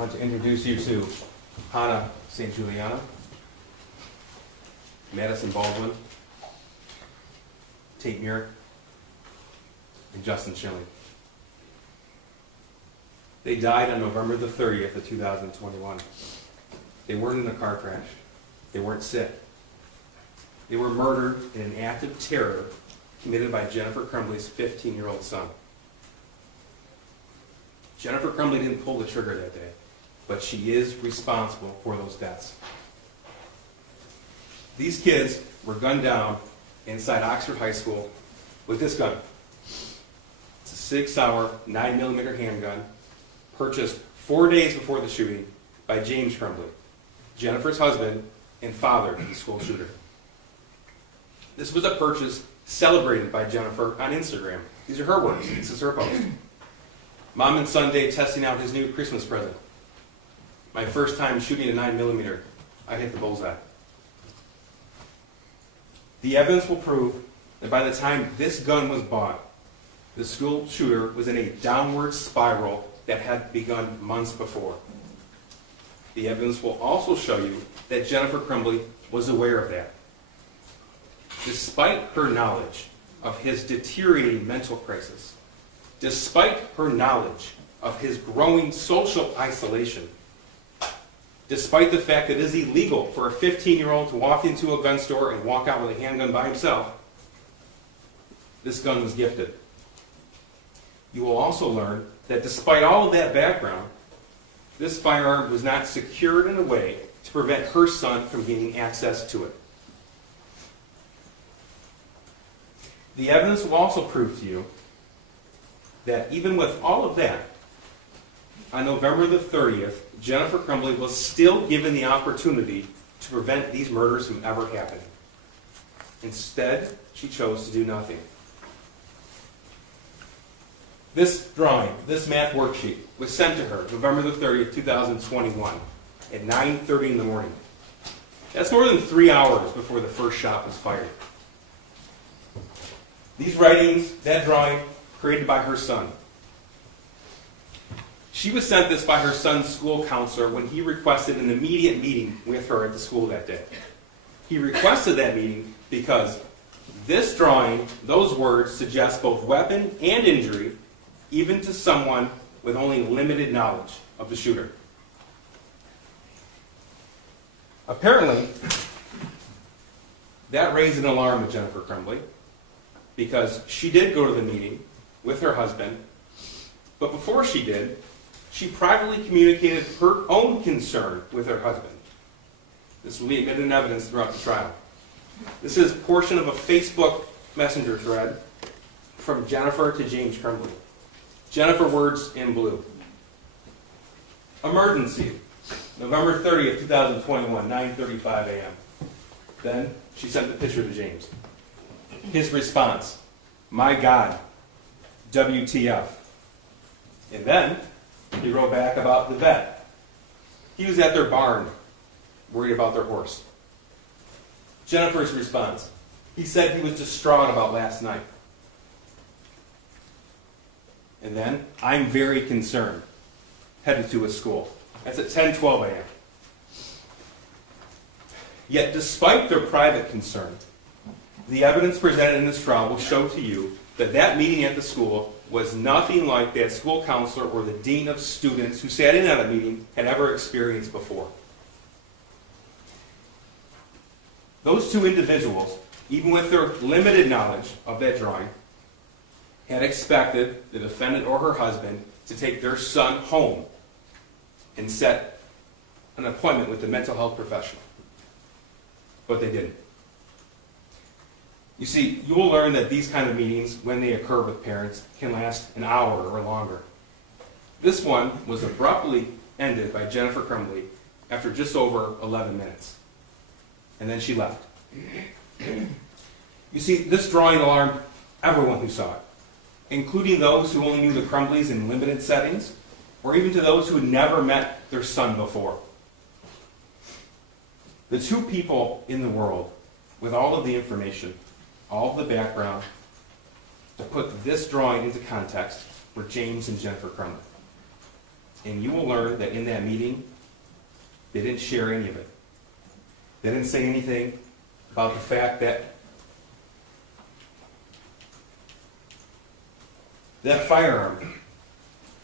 want to introduce you to Hannah St. Juliana, Madison Baldwin, Tate Muir, and Justin Schilling. They died on November the 30th of 2021. They weren't in a car crash. They weren't sick. They were murdered in an act of terror committed by Jennifer Crumbley's 15-year-old son. Jennifer Crumbley didn't pull the trigger that day, but she is responsible for those deaths. These kids were gunned down inside Oxford High School with this gun. It's a 6-hour, 9mm handgun, purchased 4 days before the shooting by James Crumbley, Jennifer's husband and father of the school shooter. This was a purchase celebrated by Jennifer on Instagram. These are her words. This is her post. Mom and son Dave testing out his new Christmas present. My first time shooting a 9mm. I hit the bullseye. The evidence will prove that by the time this gun was bought, the school shooter was in a downward spiral that had begun months before. The evidence will also show you that Jennifer Crumbley was aware of that. Despite her knowledge of his deteriorating mental crisis, despite her knowledge of his growing social isolation, despite the fact that it is illegal for a 15-year-old to walk into a gun store and walk out with a handgun by himself, this gun was gifted. You will also learn that despite all of that background, this firearm was not secured in a way to prevent her son from gaining access to it. The evidence will also prove to you that even with all of that, on November the 30th, Jennifer Crumbley was still given the opportunity to prevent these murders from ever happening. Instead, she chose to do nothing. This drawing, this math worksheet, was sent to her November the 30th, 2021 at 9:30 in the morning. That's more than 3 hours before the first shot was fired. These writings, that drawing, created by her son. She was sent this by her son's school counselor when he requested an immediate meeting with her at the school that day. He requested that meeting because this drawing, those words, suggest both weapon and injury, even to someone with only limited knowledge of the shooter. Apparently, that raised an alarm with Jennifer Crumbley, because she did go to the meeting with her husband, but before she did, she privately communicated her own concern with her husband. This will be admitted in evidence throughout the trial. This is a portion of a Facebook Messenger thread from Jennifer to James Crumbley. Jennifer words in blue. Emergency, November 30th, 2021, 9:35 a.m. Then she sent the picture to James. His response, my God, WTF. And then he wrote back about the vet. He was at their barn, worried about their horse. Jennifer's response, he said he was distraught about last night. And then, I'm very concerned, headed to his school. That's at 10:12 a.m. Yet despite their private concern, the evidence presented in this trial will show to you that that meeting at the school was nothing like that school counselor or the dean of students who sat in on a meeting had ever experienced before. Those two individuals, even with their limited knowledge of that drawing, had expected the defendant or her husband to take their son home and set an appointment with the mental health professional. But they didn't. You see, you will learn that these kind of meetings, when they occur with parents, can last an hour or longer. This one was abruptly ended by Jennifer Crumbley after just over 11 minutes. And then she left. You see, this drawing alarmed everyone who saw it, including those who only knew the Crumbleys in limited settings, or even to those who had never met their son before. The two people in the world with all of the information, all of the background, to put this drawing into context were James and Jennifer Crumbley. And you will learn that in that meeting, they didn't share any of it. They didn't say anything about the fact that that firearm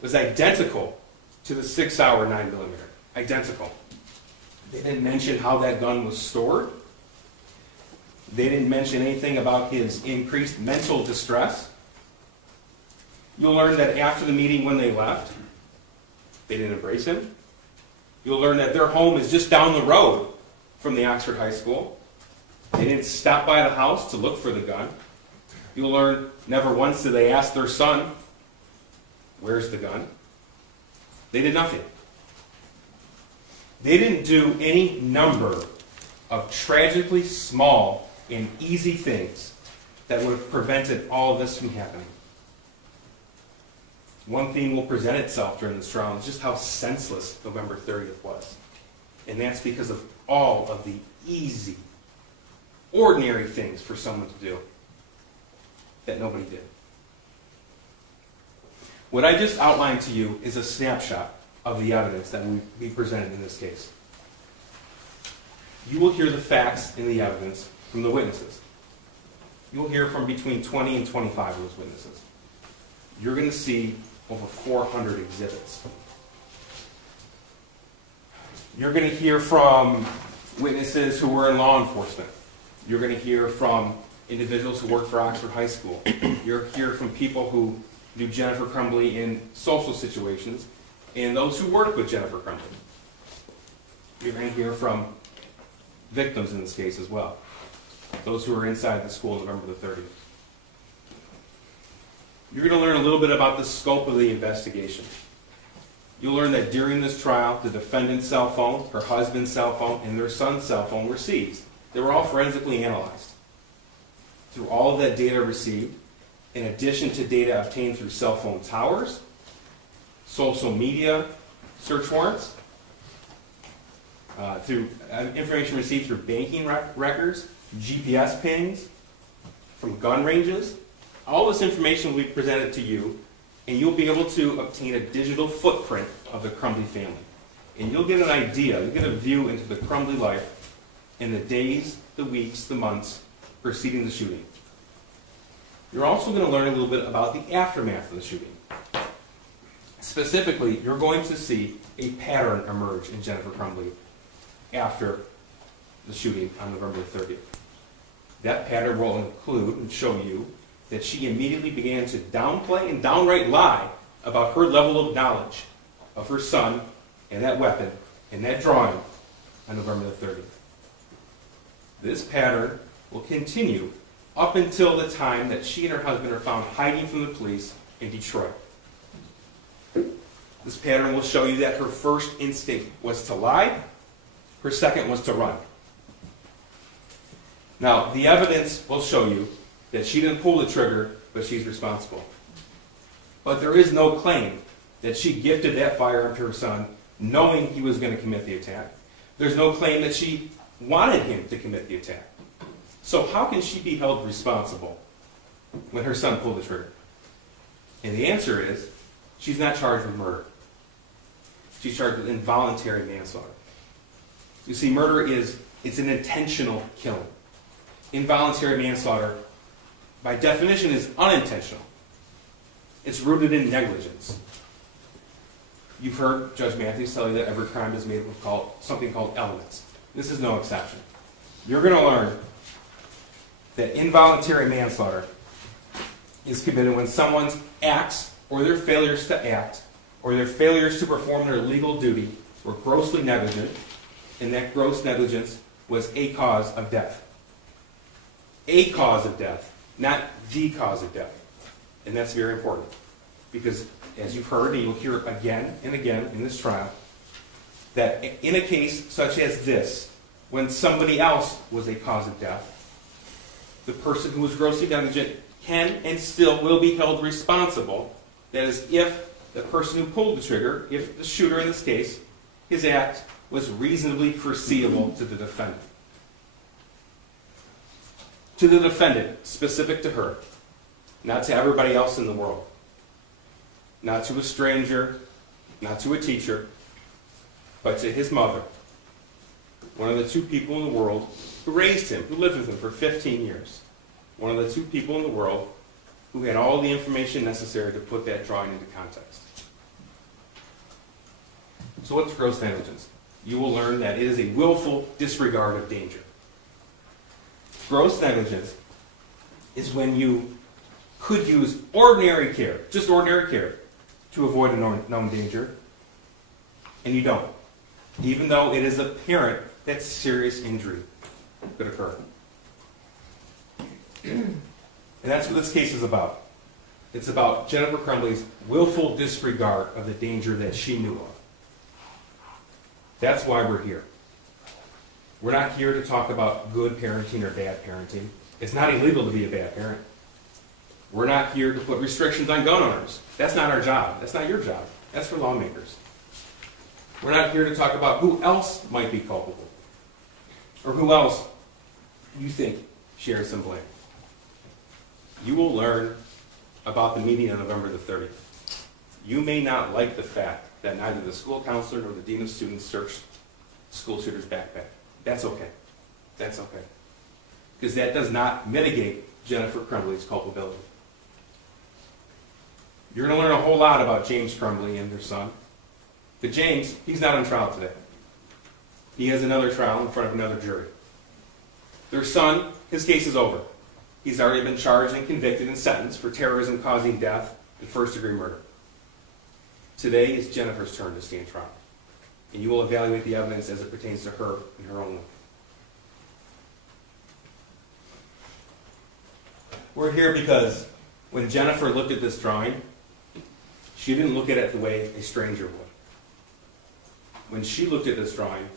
was identical to the 6-hour 9mm. Identical. They didn't mention how that gun was stored. They didn't mention anything about his increased mental distress. You'll learn that after the meeting when they left, they didn't embrace him. You'll learn that their home is just down the road from the Oxford High School. They didn't stop by the house to look for the gun. You'll learn never once did they ask their son, "Where's the gun?" They did nothing. They didn't do any number of tragically small and easy things that would have prevented all of this from happening. One theme will present itself during this trial is just how senseless November 30th was. And that's because of all of the easy, ordinary things for someone to do that nobody did. What I just outlined to you is a snapshot of the evidence that will be presented in this case. You will hear the facts and the evidence from the witnesses. You will hear from between 20 and 25 of those witnesses. You're going to see over 400 exhibits. You're going to hear from witnesses who were in law enforcement. You're going to hear from individuals who worked for Oxford High School. You'll hear from people who knew Jennifer Crumbley in social situations and those who worked with Jennifer Crumbley. You're going to hear from victims in this case as well, those who were inside the school on November the 30th. You're going to learn a little bit about the scope of the investigation. You'll learn that during this trial, the defendant's cell phone, her husband's cell phone, and their son's cell phone were seized. They were all forensically analyzed. Through all of that data received, in addition to data obtained through cell phone towers, social media search warrants, through information received through banking records, GPS pings, from gun ranges, all this information will be presented to you, and you'll be able to obtain a digital footprint of the Crumbley family. And you'll get an idea, you'll get a view into the Crumbley life in the days, the weeks, the months preceding the shooting. You're also going to learn a little bit about the aftermath of the shooting. Specifically, you're going to see a pattern emerge in Jennifer Crumbley after the shooting on November 30th. That pattern will include and show you that she immediately began to downplay and downright lie about her level of knowledge of her son and that weapon and that drawing on November the 30th. This pattern will continue up until the time that she and her husband are found hiding from the police in Detroit. This pattern will show you that her first instinct was to lie, her second was to run. Now, the evidence will show you that she didn't pull the trigger, but she's responsible. But there is no claim that she gifted that firearm to her son knowing he was going to commit the attack. There's no claim that she wanted him to commit the attack. So how can she be held responsible when her son pulled the trigger? And the answer is, she's not charged with murder. She's charged with involuntary manslaughter. You see, murder it's an intentional killing. Involuntary manslaughter, by definition, is unintentional. It's rooted in negligence. You've heard Judge Matthews tell you that every crime is made with something called elements. This is no exception. You're going to learn that involuntary manslaughter is committed when someone's acts or their failures to act or their failures to perform their legal duty were grossly negligent, and that gross negligence was a cause of death. A cause of death, not the cause of death. And that's very important because, as you've heard, and you'll hear it again and again in this trial, that in a case such as this, when somebody else was a cause of death, the person who was grossly negligent can and still will be held responsible. That is, if the person who pulled the trigger, if the shooter in this case, his act was reasonably foreseeable to the defendant. To the defendant, specific to her, not to everybody else in the world. Not to a stranger, not to a teacher, but to his mother, one of the two people in the world who raised him, who lived with him for 15 years. One of the two people in the world who had all the information necessary to put that drawing into context. So what's gross negligence? You will learn that it is a willful disregard of danger. Gross negligence is when you could use ordinary care, just ordinary care, to avoid a known danger, and you don't, even though it is apparent that serious injury could occur. And that's what this case is about. It's about Jennifer Crumbley's willful disregard of the danger that she knew of. That's why we're here. We're not here to talk about good parenting or bad parenting. It's not illegal to be a bad parent. We're not here to put restrictions on gun owners. That's not our job. That's not your job. That's for lawmakers. We're not here to talk about who else might be culpable or who else you think shares some blame. You will learn about the meeting on November the 30th. You may not like the fact that neither the school counselor nor the dean of students searched the school shooter's backpack. That's okay. That's okay. Because that does not mitigate Jennifer Crumbley's culpability. You're going to learn a whole lot about James Crumbley and their son. But James, he's not on trial today. He has another trial in front of another jury. Their son, his case is over. He's already been charged and convicted and sentenced for terrorism causing death and first-degree murder. Today is Jennifer's turn to stand trial. And you will evaluate the evidence as it pertains to her and her own life. We're here because when Jennifer looked at this drawing, she didn't look at it the way a stranger would. When she looked at this drawing,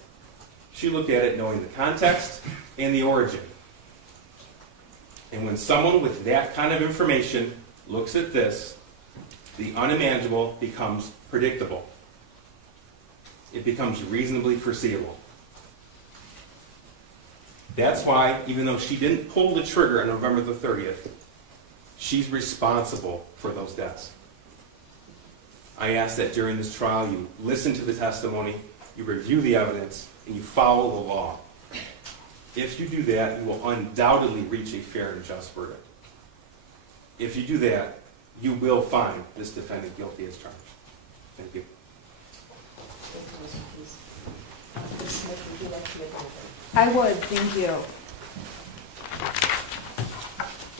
she looked at it knowing the context and the origin. And when someone with that kind of information looks at this, the unimaginable becomes predictable. It becomes reasonably foreseeable. That's why, even though she didn't pull the trigger on November the 30th, she's responsible for those deaths. I ask that during this trial you listen to the testimony, you review the evidence, and you follow the law. If you do that, you will undoubtedly reach a fair and just verdict. If you do that, you will find this defendant guilty as charged. Thank you. I would, thank you.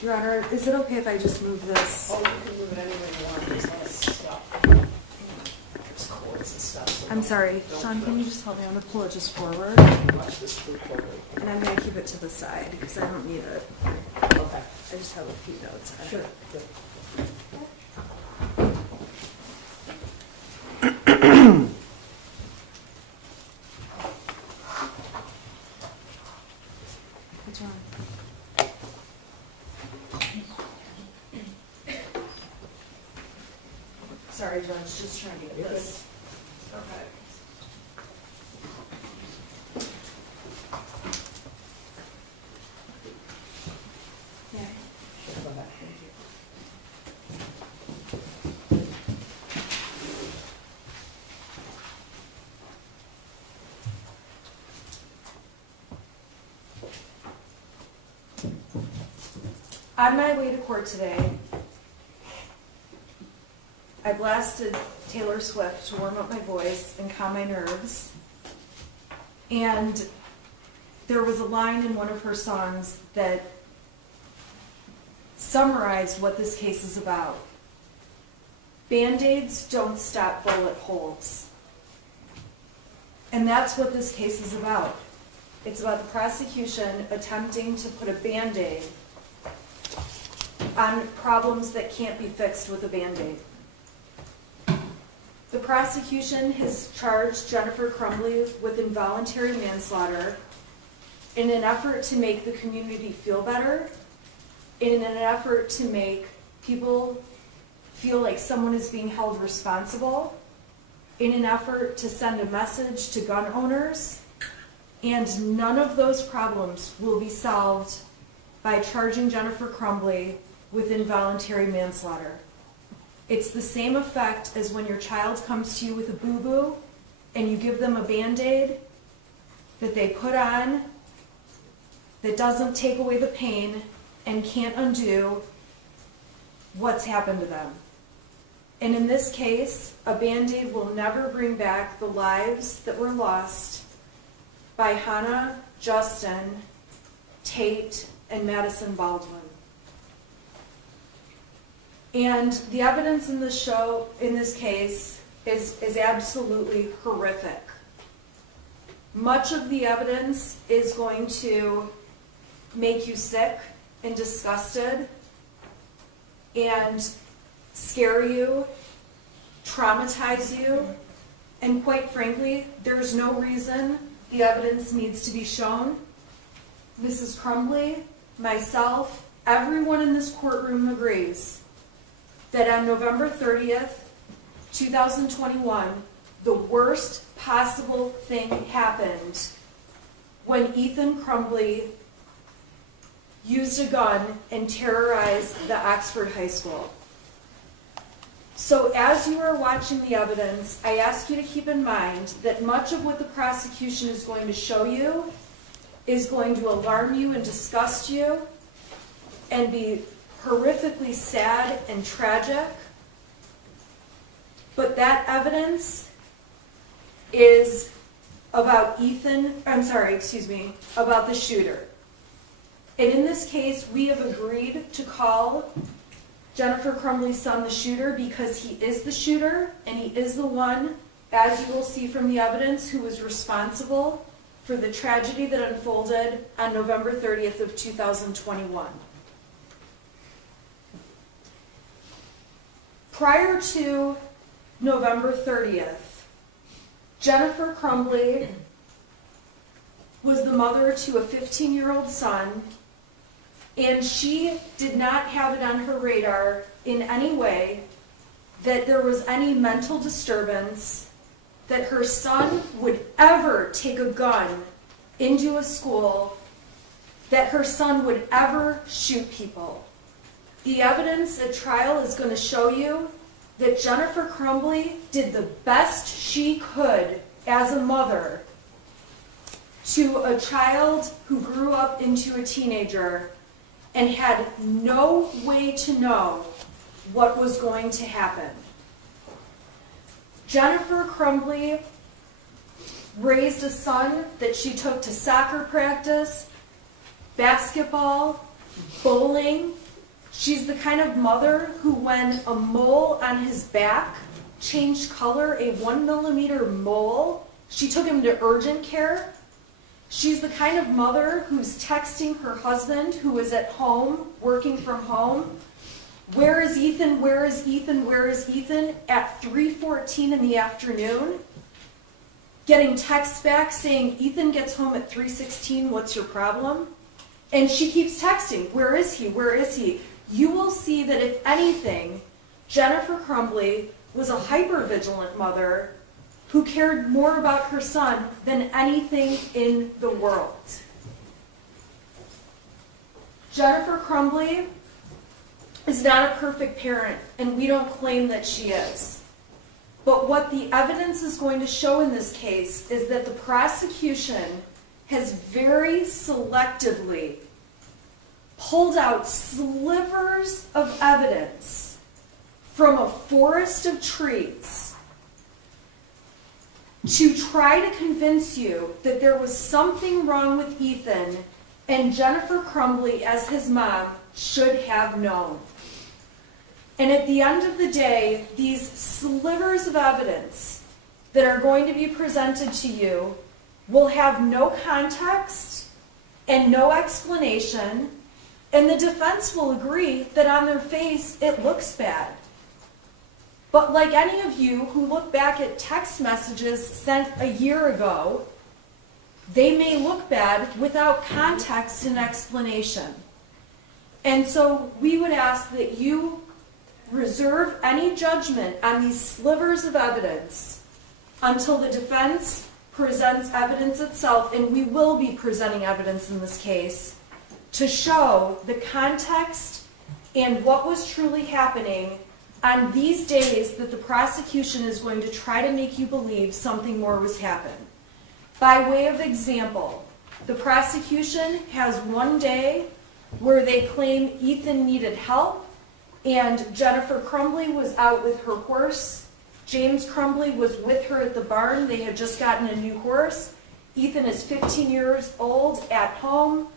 Your Honor, is it okay if I just move this? Oh, you can move it anywhere you want. There's a lot of stuff. There's cords and stuff. So I'm sorry. Sean, can you just help me? I'm going to pull it just forward. watch this through forward. And I'm going to keep it to the side because I don't need it. Okay. I just have a few notes. Sure. Good. What's wrong? Sorry, Judge. Just trying to get this. Okay. Yeah. Go back. Thank you. On my way to court today, I blasted Taylor Swift to warm up my voice and calm my nerves. And there was a line in one of her songs that summarized what this case is about. Band-Aids don't stop bullet holes. And that's what this case is about. It's about the prosecution attempting to put a Band-Aid on problems that can't be fixed with a Band-Aid. The prosecution has charged Jennifer Crumbley with involuntary manslaughter in an effort to make the community feel better, in an effort to make people feel like someone is being held responsible, in an effort to send a message to gun owners, and none of those problems will be solved by charging Jennifer Crumbley with involuntary manslaughter. It's the same effect as when your child comes to you with a boo-boo and you give them a Band-Aid that they put on that doesn't take away the pain and can't undo what's happened to them. And in this case, a Band-Aid will never bring back the lives that were lost by Hannah, Justin, Tate, and Madison Baldwin. And the evidence in this case is absolutely horrific. Much of the evidence is going to make you sick and disgusted and scare you, traumatize you, and quite frankly, there's no reason the evidence needs to be shown. Mrs. Crumbley, myself, everyone in this courtroom agrees that on November 30th, 2021, the worst possible thing happened when Ethan Crumbley used a gun and terrorized the Oxford High School. So as you are watching the evidence, I ask you to keep in mind that much of what the prosecution is going to show you is going to alarm you and disgust you and be horrifically sad and tragic. But that evidence is about about the shooter. And in this case, we have agreed to call Jennifer Crumbley's son the shooter because he is the shooter and he is the one, as you will see from the evidence, who was responsible for the tragedy that unfolded on November 30th of 2021. Prior to November 30th, Jennifer Crumbley was the mother to a 15-year-old son, and she did not have it on her radar in any way that there was any mental disturbance, that her son would ever take a gun into a school, that her son would ever shoot people. The evidence at trial is going to show you that Jennifer Crumbley did the best she could as a mother to a child who grew up into a teenager and had no way to know what was going to happen. Jennifer Crumbley raised a son that she took to soccer practice, basketball, bowling. She's the kind of mother who, when a mole on his back changed color, a 1 millimeter mole, she took him to urgent care. She's the kind of mother who's texting her husband, who is at home, working from home, "Where is Ethan? Where is Ethan? Where is Ethan?" at 3:14 in the afternoon, getting texts back saying, "Ethan gets home at 3:16, what's your problem?" And she keeps texting, "Where is he? Where is he?" You will see that if anything, Jennifer Crumbley was a hyper-vigilant mother who cared more about her son than anything in the world. Jennifer Crumbley is not a perfect parent, and we don't claim that she is. But what the evidence is going to show in this case is that the prosecution has very selectively pulled out slivers of evidence from a forest of trees to try to convince you that there was something wrong with Ethan and Jennifer Crumbley, as his mom, should have known. And at the end of the day, these slivers of evidence that are going to be presented to you will have no context and no explanation, and the defense will agree that on their face it looks bad. But like any of you who look back at text messages sent a year ago, they may look bad without context and explanation. And so we would ask that you reserve any judgment on these slivers of evidence until the defense presents evidence itself, and we will be presenting evidence in this case, to show the context and what was truly happening on these days that the prosecution is going to try to make you believe something more was happened. By way of example, the prosecution has one day where they claim Ethan needed help and Jennifer Crumbley was out with her horse. James Crumbley was with her at the barn. They had just gotten a new horse. Ethan is 15 years old at home,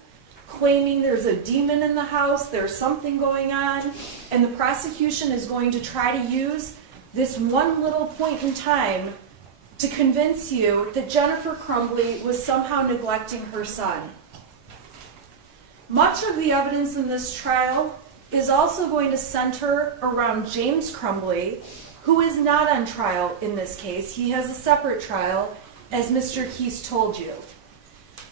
claiming there's a demon in the house, there's something going on, and the prosecution is going to try to use this one little point in time to convince you that Jennifer Crumbley was somehow neglecting her son. Much of the evidence in this trial is also going to center around James Crumbley, who is not on trial in this case. He has a separate trial, as Mr. Keese told you.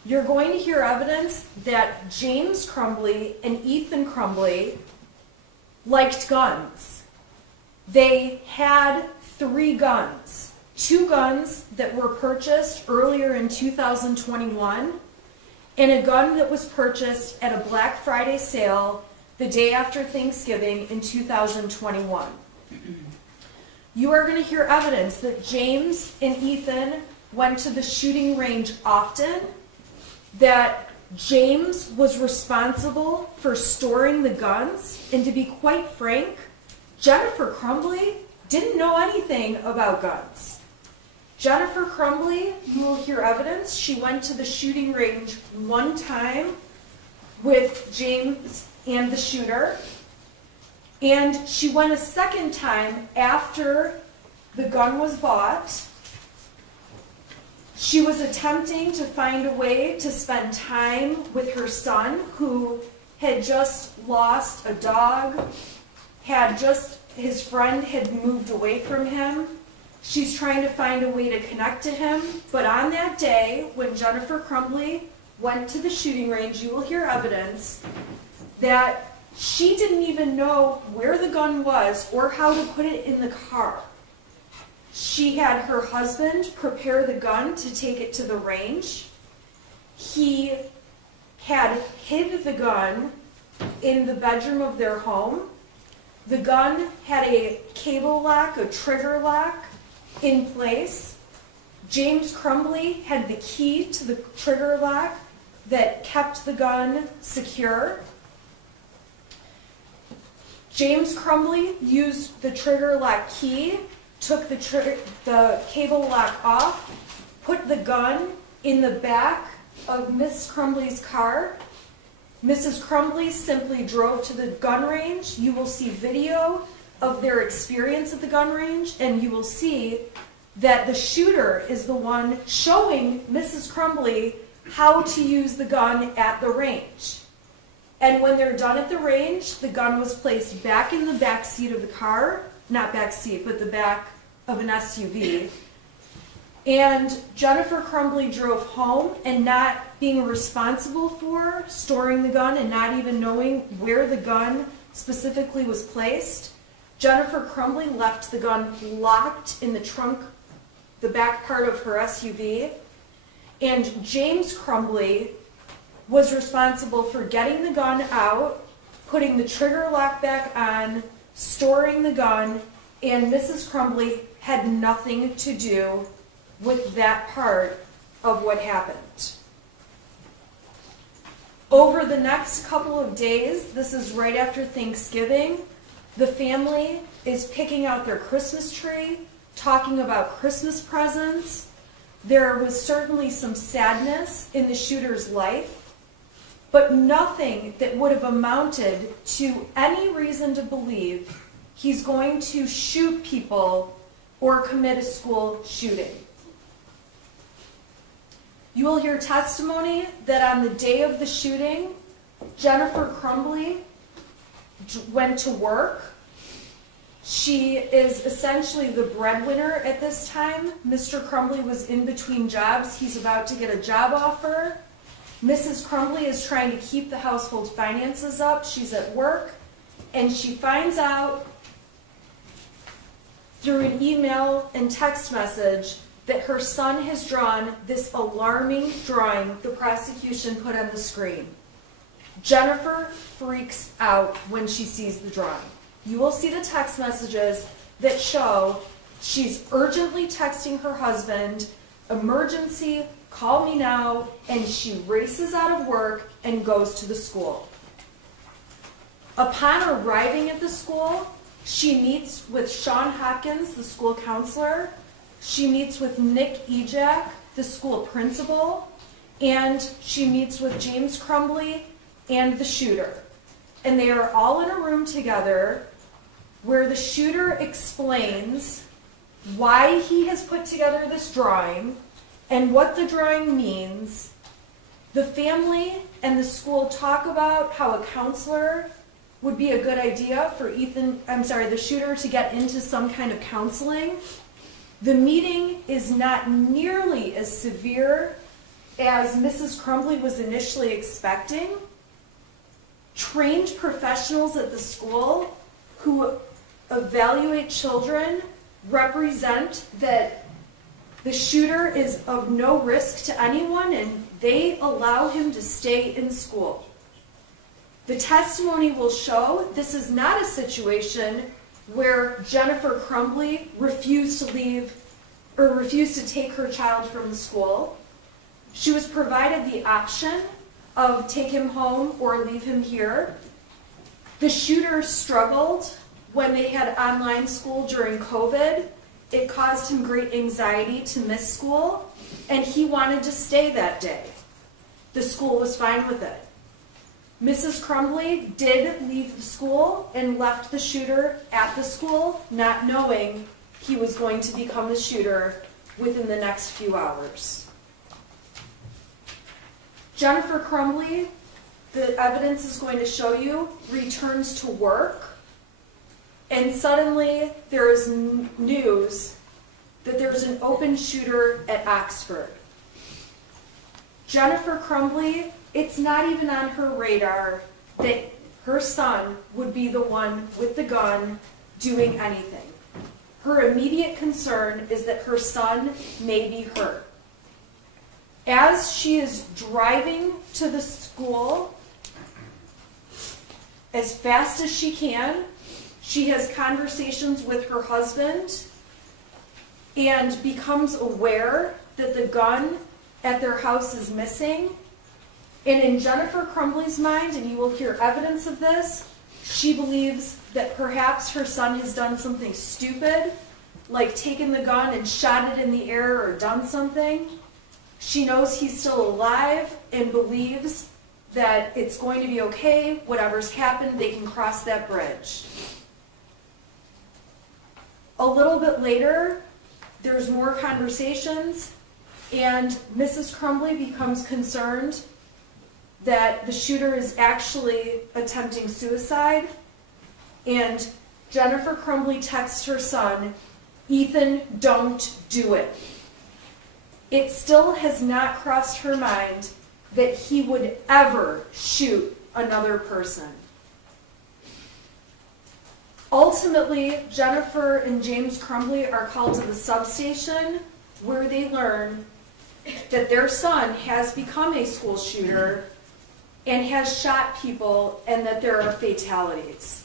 You're going to hear evidence that James Crumbley and Ethan Crumbley liked guns. They had 3 guns. 2 guns that were purchased earlier in 2021, and a gun that was purchased at a Black Friday sale the day after Thanksgiving in 2021. You are going to hear evidence that James and Ethan went to the shooting range often, that James was responsible for storing the guns, and to be quite frank, Jennifer Crumbley didn't know anything about guns. Jennifer Crumbley, you will hear evidence, she went to the shooting range one time with James and the shooter, and she went a second time after the gun was bought. She was attempting to find a way to spend time with her son, who had just lost a dog, his friend had moved away from him. She's trying to find a way to connect to him, but on that day, when Jennifer Crumbley went to the shooting range, you will hear evidence that she didn't even know where the gun was or how to put it in the car. She had her husband prepare the gun to take it to the range. He had hid the gun in the bedroom of their home. The gun had a cable lock, a trigger lock in place. James Crumbley had the key to the trigger lock that kept the gun secure. James Crumbley used the trigger lock key, took the cable lock off, put the gun in the back of Miss Crumbley's car. Mrs. Crumbley simply drove to the gun range. You will see video of their experience at the gun range, and you will see that the shooter is the one showing Mrs. Crumbley how to use the gun at the range. And when they're done at the range, the gun was placed back in the back seat of the car, not back seat, but the back of an SUV. And Jennifer Crumbley drove home, and not being responsible for storing the gun and not even knowing where the gun specifically was placed, Jennifer Crumbley left the gun locked in the trunk, the back part of her SUV, and James Crumbley was responsible for getting the gun out, putting the trigger lock back on, storing the gun, and Mrs. Crumbley had nothing to do with that part of what happened. Over the next couple of days, this is right after Thanksgiving, the family is picking out their Christmas tree, talking about Christmas presents. There was certainly some sadness in the shooter's life, but nothing that would have amounted to any reason to believe he's going to shoot people or commit a school shooting. You will hear testimony that on the day of the shooting, Jennifer Crumbley went to work. She is essentially the breadwinner at this time. Mr. Crumbley was in between jobs. He's about to get a job offer. Mrs. Crumbley is trying to keep the household finances up. She's at work, and she finds out through an email and text message that her son has drawn this alarming drawing the prosecution put on the screen. Jennifer freaks out when she sees the drawing. you will see the text messages that show she's urgently texting her husband, emergency, call me now, and she races out of work and goes to the school. Upon arriving at the school, she meets with Sean Hopkins, the school counselor. She meets with Nick Ejak, the school principal, and she meets with James Crumbley and the shooter. And they are all in a room together where the shooter explains why he has put together this drawing and what the drawing means. The family and the school talk about how a counselor would be a good idea for the shooter to get into some kind of counseling. The meeting is not nearly as severe as Mrs. Crumbley was initially expecting. Trained professionals at the school who evaluate children represent that the shooter is of no risk to anyone and they allow him to stay in school. The testimony will show this is not a situation where Jennifer Crumbley refused to take her child from the school. She was provided the option of take him home or leave him here. The shooter struggled when they had online school during COVID. It caused him great anxiety to miss school, and he wanted to stay that day. The school was fine with it. Mrs. Crumbley did leave the school and left the shooter at the school, not knowing he was going to become the shooter within the next few hours. Jennifer Crumbley, the evidence is going to show you, returns to work, and suddenly there is news that there's an open shooter at Oxford. Jennifer Crumbley, it's not even on her radar that her son would be the one with the gun doing anything. Her immediate concern is that her son may be hurt. As she is driving to the school as fast as she can, she has conversations with her husband and becomes aware that the gun at their house is missing. And in Jennifer Crumbley's mind, and you will hear evidence of this, she believes that perhaps her son has done something stupid, like taken the gun and shot it in the air or done something. She knows he's still alive and believes that it's going to be okay. Whatever's happened, they can cross that bridge. A little bit later, there's more conversations, and Mrs. Crumbley becomes concerned that the shooter is actually attempting suicide, and Jennifer Crumbley texts her son, "Ethan, don't do it." It still has not crossed her mind that he would ever shoot another person. Ultimately, Jennifer and James Crumbley are called to the substation where they learn that their son has become a school shooter and has shot people and that there are fatalities.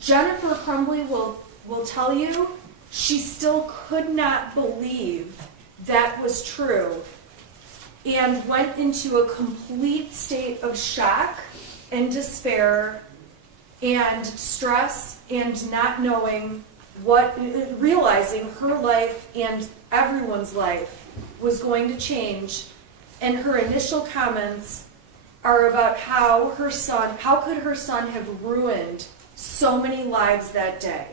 Jennifer Crumbley will tell you she still could not believe that was true and went into a complete state of shock and despair and stress and not knowing realizing her life and everyone's life was going to change. And her initial comments are about how could her son have ruined so many lives that day.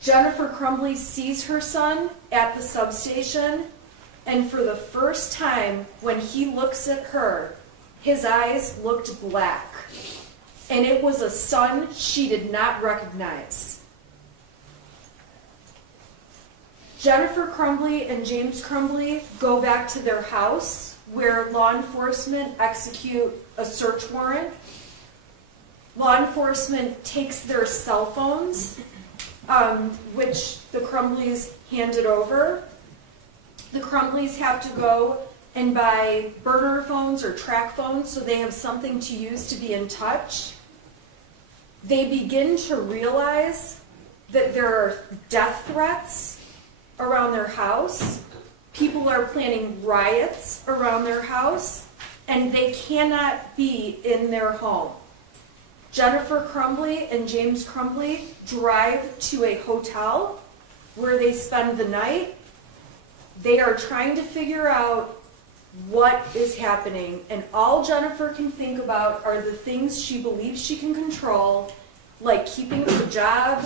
Jennifer Crumbley sees her son at the substation, and for the first time when he looks at her, his eyes looked black. And it was a son she did not recognize. Jennifer Crumbley and James Crumbley go back to their house where law enforcement execute a search warrant. Law enforcement takes their cell phones, which the Crumbleys handed over. The Crumbleys have to go and buy burner phones or track phones so they have something to use to be in touch. they begin to realize that there are death threats around their house. People are planning riots around their house, and they cannot be in their home. Jennifer Crumbley and James Crumbley drive to a hotel where they spend the night. They are trying to figure out what is happening, and all Jennifer can think about are the things she believes she can control, like keeping her job,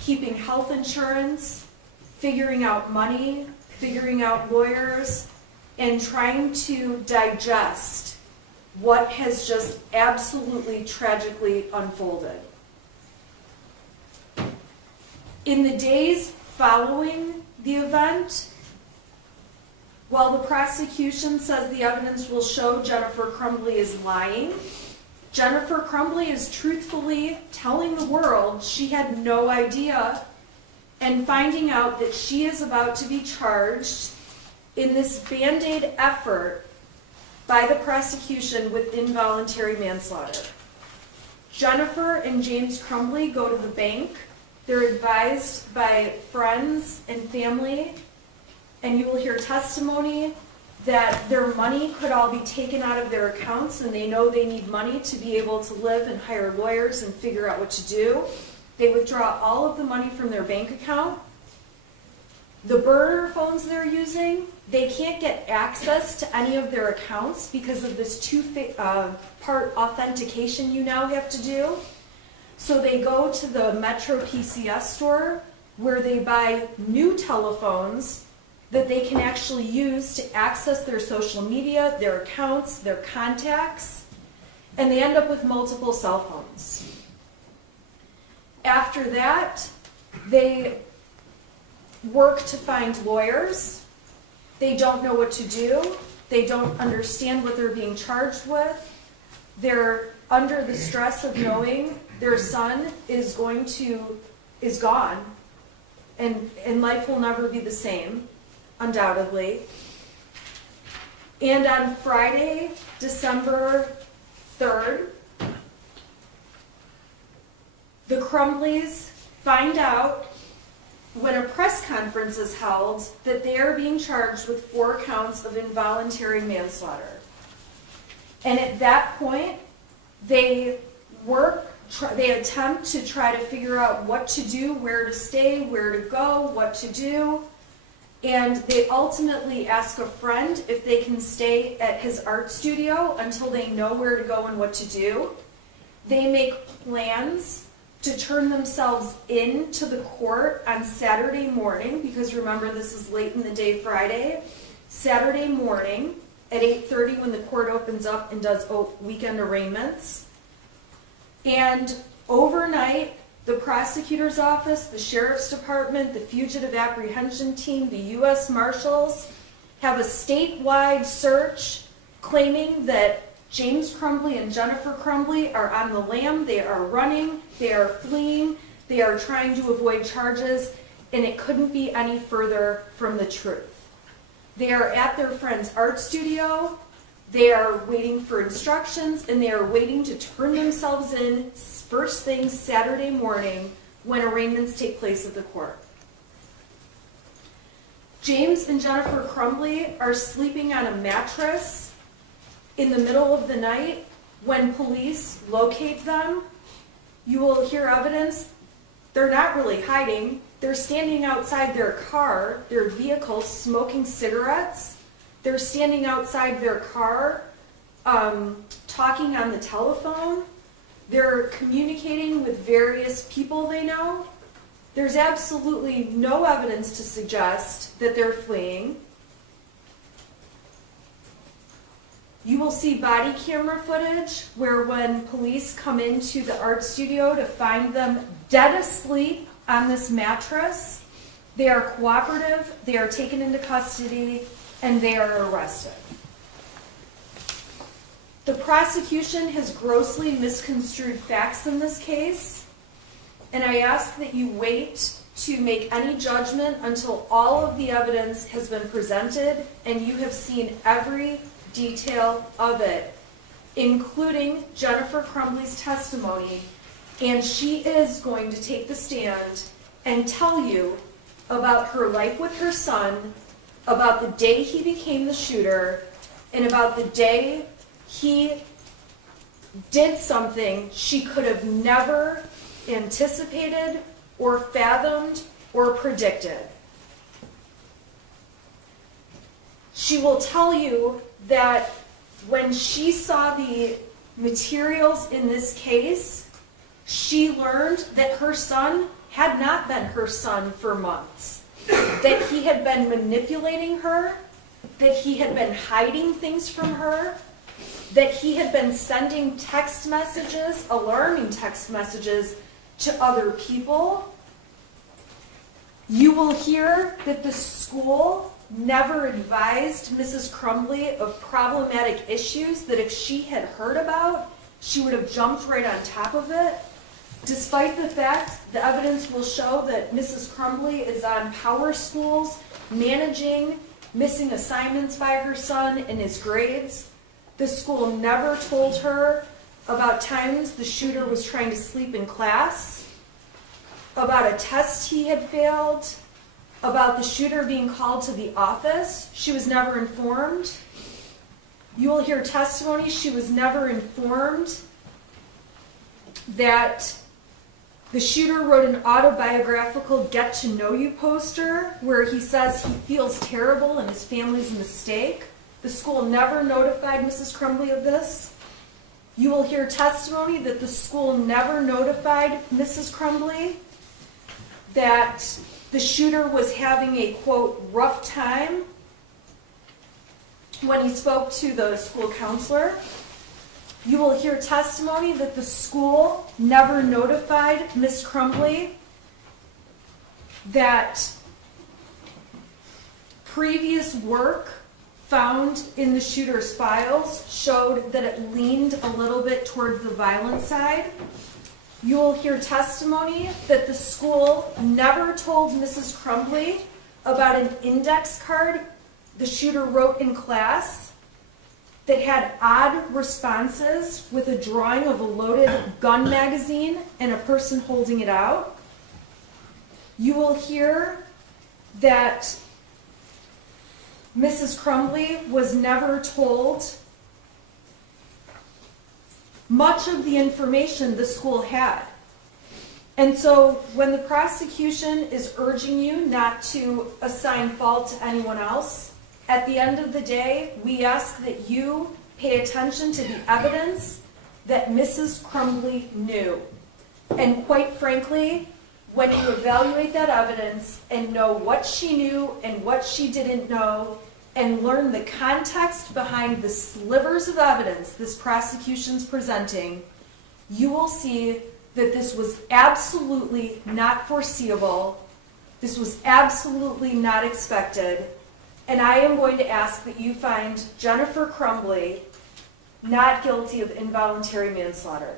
keeping health insurance, figuring out money, figuring out lawyers, and trying to digest what has just absolutely tragically unfolded. In the days following the event, while the prosecution says the evidence will show Jennifer Crumbley is lying, Jennifer Crumbley is truthfully telling the world she had no idea and finding out that she is about to be charged in this Band-Aid effort by the prosecution with involuntary manslaughter. Jennifer and James Crumbley go to the bank. They're advised by friends and family, and you will hear testimony that their money could all be taken out of their accounts, and they know they need money to be able to live and hire lawyers and figure out what to do. They withdraw all of the money from their bank account. The burner phones they're using, they can't get access to any of their accounts because of this two-part authentication you now have to do. So they go to the Metro PCS store where they buy new telephones that they can actually use to access their social media, their accounts, their contacts, and they end up with multiple cell phones. After that, they work to find lawyers. They don't know what to do. They don't understand what they're being charged with. They're under the stress of knowing their son is gone, and life will never be the same, undoubtedly. And on Friday, December 3rd, the Crumbleys find out when a press conference is held that they are being charged with 4 counts of involuntary manslaughter. And at that point, they attempt to try to figure out what to do, where to stay, where to go, what to do. And they ultimately ask a friend if they can stay at his art studio until they know where to go and what to do. They make plans to turn themselves into the court on Saturday morning, because remember, this is late in the day Friday. Saturday morning at 8:30 when the court opens up and does weekend arraignments. And overnight, the prosecutor's office, the sheriff's department, the fugitive apprehension team, the U.S. Marshals have a statewide search claiming that James Crumbley and Jennifer Crumbley are on the lam. They are running, they are fleeing, they are trying to avoid charges, and it couldn't be any further from the truth. They are at their friend's art studio, they are waiting for instructions, and they are waiting to turn themselves in first thing Saturday morning when arraignments take place at the court. James and Jennifer Crumbley are sleeping on a mattress in the middle of the night. When police locate them, you will hear evidence. They're not really hiding. They're standing outside their car, their vehicle, smoking cigarettes. They're standing outside their car, talking on the telephone. They're communicating with various people they know. There's absolutely no evidence to suggest that they're fleeing. You will see body camera footage where when police come into the art studio to find them dead asleep on this mattress, they are cooperative, they are taken into custody, and they are arrested. The prosecution has grossly misconstrued facts in this case, and I ask that you wait to make any judgment until all of the evidence has been presented and you have seen every detail of it, including Jennifer Crumbley's testimony And she is going to take the stand and tell you about her life with her son, about the day he became the shooter, and about the day he did something she could have never anticipated or fathomed or predicted. She will tell you that when she saw the materials in this case, she learned that her son had not been her son for months, that he had been manipulating her, that he had been hiding things from her, that he had been sending text messages, alarming text messages, to other people. You will hear that the school never advised Mrs. Crumbley of problematic issues that if she had heard about, she would have jumped right on top of it. Despite the fact, the evidence will show that Mrs. Crumbley is on power schools, managing missing assignments by her son and his grades. The school never told her about times the shooter was trying to sleep in class, about a test he had failed, about the shooter being called to the office. She was never informed. You will hear testimony she was never informed that the shooter wrote an autobiographical get-to-know-you poster where he says he feels terrible and his family's a mistake. The school never notified Mrs. Crumbley of this. You will hear testimony that the school never notified Mrs. Crumbley that the shooter was having a, quote, rough time when he spoke to the school counselor. You will hear testimony that the school never notified Ms. Crumbley that previous work found in the shooter's files showed that it leaned a little bit towards the violent side. You will hear testimony that the school never told Mrs. Crumbley about an index card the shooter wrote in class that had odd responses with a drawing of a loaded gun magazine and a person holding it out. You will hear that Mrs. Crumbley was never told much of the information the school had. And so when the prosecution is urging you not to assign fault to anyone else, at the end of the day, we ask that you pay attention to the evidence that Mrs. Crumbley knew. And quite frankly, when you evaluate that evidence and know what she knew and what she didn't know, and learn the context behind the slivers of evidence this prosecution's presenting, you will see that this was absolutely not foreseeable, this was absolutely not expected, and I am going to ask that you find Jennifer Crumbley not guilty of involuntary manslaughter.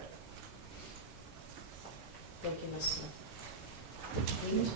Thank you, Ms. Smith. Please.